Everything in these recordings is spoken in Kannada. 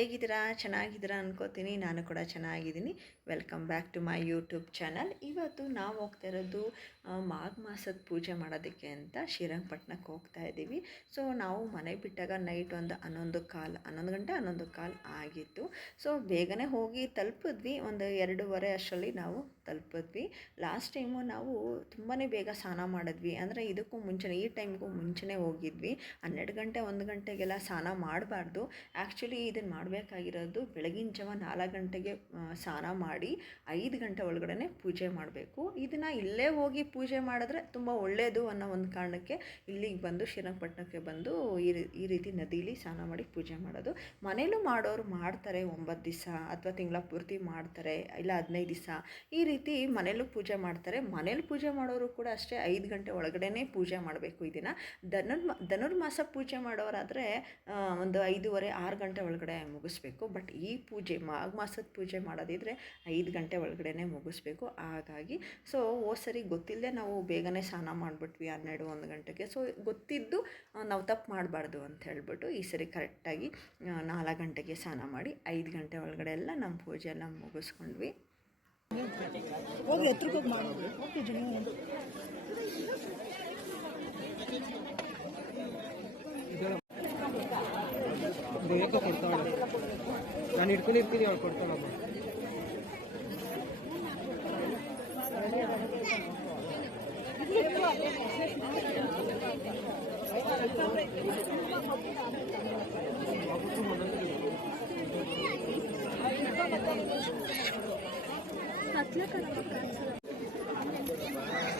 ಹೇಗಿದ್ದೀರಾ? ಚೆನ್ನಾಗಿದ್ದೀರಾ ಅನ್ಕೋತೀನಿ. ನಾನು ಕೂಡ ಚೆನ್ನಾಗಿದ್ದೀನಿ. Welcome back to my YouTube channel ಇವತ್ತು ನಾವು ಹೋಗ್ತಾ ಇರೋದು ಮಾಘ ಮಾಸದ ಪೂಜೆ ಮಾಡೋದಕ್ಕೆ ಅಂತ ಶ್ರೀರಂಗಪಟ್ಟಣಕ್ಕೆ ಹೋಗ್ತಾ ಇದ್ದೀವಿ. ಸೊ ನಾವು ಮನೆ ಬಿಟ್ಟಾಗ ನೈಟ್ ಒಂದು ಹನ್ನೊಂದು ಕಾಲು, ಹನ್ನೊಂದು ಗಂಟೆ ಹನ್ನೊಂದು ಕಾಲು ಆಗಿತ್ತು. ಸೊ ಬೇಗನೆ ಹೋಗಿ ತಲುಪಿದ್ವಿ. ಒಂದು ಎರಡೂವರೆ ಅಷ್ಟರಲ್ಲಿ ನಾವು ತಲುಪಿದ್ವಿ. ಲಾಸ್ಟ್ ಟೈಮು ನಾವು ತುಂಬಾ ಬೇಗ ಸ್ನಾನ ಮಾಡಿದ್ವಿ. ಅಂದರೆ ಇದಕ್ಕೂ ಮುಂಚೆನೇ, ಈ ಟೈಮ್ಗೂ ಮುಂಚೆನೇ ಹೋಗಿದ್ವಿ. ಹನ್ನೆರಡು ಗಂಟೆ, ಒಂದು ಗಂಟೆಗೆಲ್ಲ ಸ್ನಾನ ಮಾಡಬಾರ್ದು. ಆ್ಯಕ್ಚುಲಿ ಇದನ್ನು ಮಾಡಬೇಕಾಗಿರೋದು ಬೆಳಗಿನ ಜಾವ ನಾಲ್ಕು ಗಂಟೆಗೆ ಸ್ನಾನ ಮಾಡಿ ಐದು ಗಂಟೆ ಒಳಗಡೆ ಪೂಜೆ ಮಾಡಬೇಕು. ಇದನ್ನು ಇಲ್ಲೇ ಹೋಗಿ ಪೂಜೆ ಮಾಡಿದ್ರೆ ತುಂಬ ಒಳ್ಳೆಯದು ಅನ್ನೋ ಒಂದು ಕಾರಣಕ್ಕೆ ಇಲ್ಲಿಗೆ ಬಂದು ಶ್ರೀರಂಗಪಟ್ಟಣಕ್ಕೆ ಬಂದು ಈ ಈ ರೀತಿ ನದಿಲಿ ಸ್ನಾನ ಮಾಡಿ ಪೂಜೆ ಮಾಡೋದು. ಮನೇಲೂ ಮಾಡೋರು ಮಾಡ್ತಾರೆ, ಒಂಬತ್ತು ದಿವಸ ಅಥವಾ ತಿಂಗಳ ಪೂರ್ತಿ ಮಾಡ್ತಾರೆ, ಇಲ್ಲ ಹದಿನೈದು ದಿವಸ. ಈ ರೀತಿ ಮನೇಲೂ ಪೂಜೆ ಮಾಡ್ತಾರೆ. ಮನೇಲಿ ಪೂಜೆ ಮಾಡೋರು ಕೂಡ ಅಷ್ಟೇ ಐದು ಗಂಟೆ ಒಳಗಡೆನೇ ಪೂಜೆ ಮಾಡಬೇಕು ಇದನ್ನು ಧನುರ್ಮ, ಧನುರ್ಮಾಸ ಪೂಜೆ ಮಾಡೋರಾದರೆ ಒಂದು ಐದೂವರೆ, ಆರು ಗಂಟೆ ಒಳಗಡೆ ಮುಗಿಸ್ಬೇಕು. ಬಟ್ ಈ ಪೂಜೆ ಮಾಘ ಮಾಸದ ಪೂಜೆ ಮಾಡೋದಿದ್ರೆ ಐದು ಗಂಟೆ ಒಳಗಡೆನೇ ಮುಗಿಸ್ಬೇಕು. ಹಾಗಾಗಿ ಸೊ ಹೋದ್ ಸರಿ ಗೊತ್ತಿಲ್ಲದೆ ನಾವು ಬೇಗನೆ ಸ್ನಾನ ಮಾಡಿಬಿಟ್ವಿ ಹನ್ನೆರಡು ಒಂದು ಗಂಟೆಗೆ. ಸೊ ಗೊತ್ತಿದ್ದು ನಾವು ತಪ್ಪು ಮಾಡಬಾರ್ದು ಅಂತ ಹೇಳ್ಬಿಟ್ಟು ಈ ಸರಿ ಕರೆಕ್ಟಾಗಿ ನಾಲ್ಕು ಗಂಟೆಗೆ ಸ್ನಾನ ಮಾಡಿ ಐದು ಗಂಟೆ ಒಳಗಡೆ ಎಲ್ಲ ನಮ್ಮ ಪೂಜೆ ಎಲ್ಲ ಮುಗಿಸ್ಕೊಂಡ್ವಿ. ಹೋಗಿ ನಾನು ಹಿಡ್ಕೊಂಡಿರ್ತೀನಿ ಅವ್ಳು ಕೊಡ್ತಾನಪ್ಪ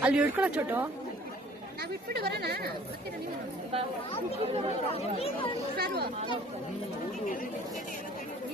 ಅಲ್ಲಿ ಹಿಡ್ಕೊಳ ಚೋಟು? ನಾವು ಬಿಟ್ಬಿಟ್ಟು ಬರೋಣ. ಬರ್ತೀರಾ ನೀವು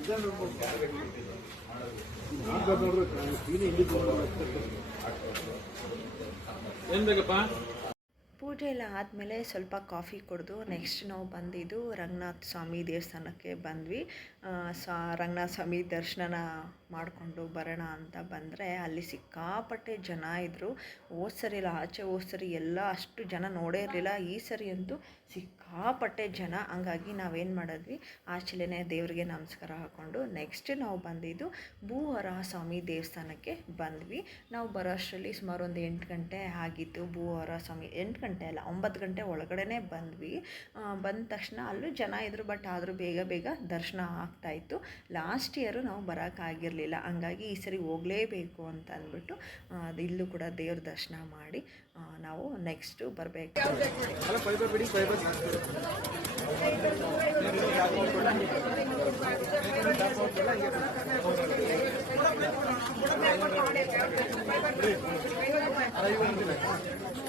ಇದನ್ನು ನೋಡ್ರಿ ಕ್ಲೀನ್ ಇಲ್ಲಿ ಏನ್ ಬೇಕಪ್ಪ? ಪೂಜೆ ಎಲ್ಲ ಆದಮೇಲೆ ಸ್ವಲ್ಪ ಕಾಫಿ ಕುಡಿದು ನೆಕ್ಸ್ಟ್ ನಾವು ಬಂದಿದ್ದು ರಂಗನಾಥ ಸ್ವಾಮಿ ದೇವಸ್ಥಾನಕ್ಕೆ ಬಂದ್ವಿ. ಸ್ವಾ ರಂಗನಾಥ ಸ್ವಾಮಿ ದರ್ಶನ ಮಾಡಿಕೊಂಡು ಬರೋಣ ಅಂತ ಬಂದರೆ ಅಲ್ಲಿ ಸಿಕ್ಕಾಪಟ್ಟೆ ಜನ ಇದ್ದರು ಹೋದ ಸರಿ ಆಚೆ ಹೋದ ಎಲ್ಲ ಅಷ್ಟು ಜನ ನೋಡೇ ಇರಲಿಲ್ಲ. ಈ ಸರಿ ಅಂತೂ ಸಿಕ್ಕಾಪಟ್ಟೆ ಜನ. ಹಂಗಾಗಿ ನಾವೇನು ಮಾಡಿದ್ವಿ ಆಚೆಲೇ ದೇವರಿಗೆ ನಮಸ್ಕಾರ ಹಾಕ್ಕೊಂಡು ನೆಕ್ಸ್ಟ್ ನಾವು ಬಂದಿದ್ದು ಭೂವರ ಸ್ವಾಮಿ ದೇವಸ್ಥಾನಕ್ಕೆ ಬಂದ್ವಿ. ನಾವು ಬರೋ ಅಷ್ಟರಲ್ಲಿ ಸುಮಾರು ಒಂದು ಎಂಟು ಗಂಟೆ ಆಗಿತ್ತು ಭೂವರ ಸ್ವಾಮಿ. ಎಂಟು ಗಂಟೆ ಅಲ್ಲ ಒಂಬತ್ತು ಗಂಟೆ ಒಳಗಡೆ ಬಂದ್ವಿ. ಬಂದ ತಕ್ಷಣ ಅಲ್ಲೂ ಜನ ಇದ್ರು ಬಟ್ ಆದರೂ ಬೇಗ ಬೇಗ ದರ್ಶನ ಆಗ್ತಾಯಿತ್ತು ಲಾಸ್ಟ್ ಇಯರು ನಾವು ಬರೋಕ್ಕಾಗಿರಲಿಲ್ಲ ಹಂಗಾಗಿ ಈ ಸರಿ ಹೋಗಲೇಬೇಕು ಅಂತ ಅಂದ್ಬಿಟ್ಟು ಇಲ್ಲೂ ಕೂಡ ದೇವ್ರ ದರ್ಶನ ಮಾಡಿ ನಾವು ನೆಕ್ಸ್ಟು ಬರಬೇಕು.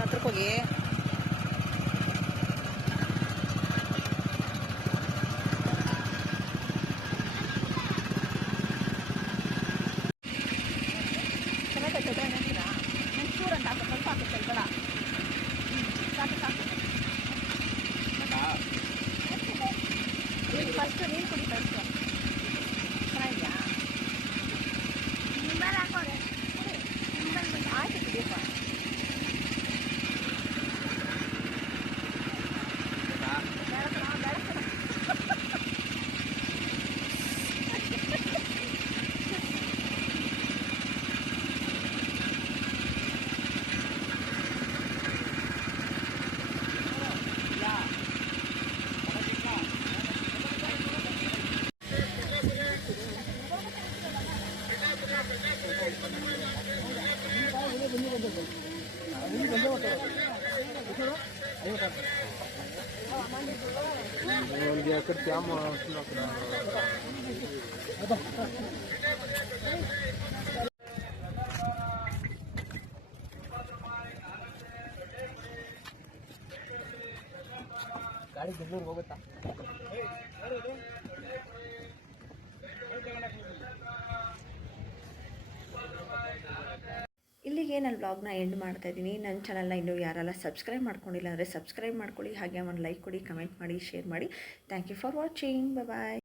하나 들고 예. aspettiamo eh, sulla strada. ಇಲ್ಲಿಗೆ ನಾನು ವ್ಲಾಗ್ನ ಎಂಡ್ ಮಾಡ್ತಾ ಇದ್ದೀನಿ. ನನ್ನ ಚಾನಲ್ನ ಇನ್ನೂ ಯಾರೆಲ್ಲ ಸಬ್ಸ್ಕ್ರೈಬ್ ಮಾಡ್ಕೊಂಡಿಲ್ಲ ಅಂದರೆ ಸಬ್ಸ್ಕ್ರೈಬ್ ಮಾಡ್ಕೊಳ್ಳಿ. ಹಾಗೆ ಒಂದು ಲೈಕ್ ಕೊಡಿ ಕಮೆಂಟ್ ಮಾಡಿ ಶೇರ್ ಮಾಡಿ. Thank you for watching bye